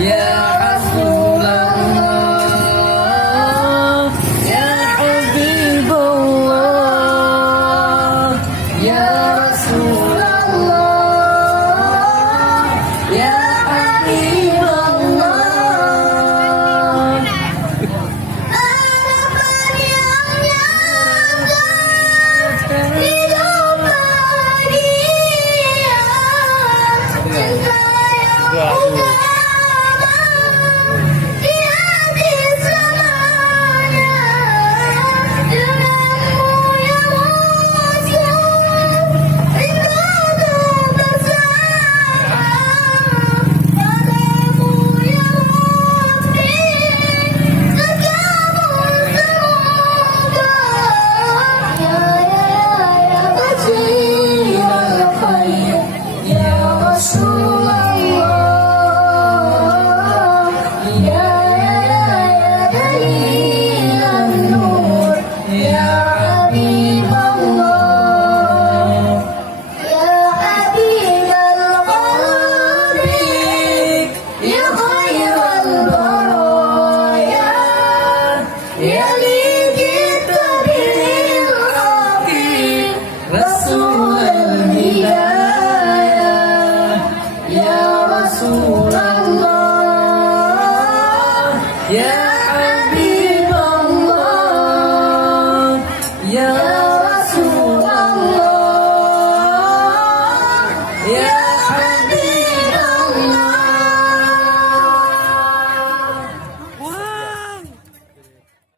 Ya Rasulullah, Ya Habibullah, Ya Rasulullah, Ya Habibullah. Harapan yang nyata, hidup bahagia, cinta yang utama di hati selamanya. Denganmu ya Rasul, rindu bersama. Padamu ya Rabbi, terkabul semoga. Ya Wasi'al khair, Ya Rasulullah, Ya Dalilan nur, Ya Habibullah, Ya Habibal qalbi, Ya khairal baraya, Ya lijita bil haqi, Rasul al-Hidayah, Ya Rasulullah, Ya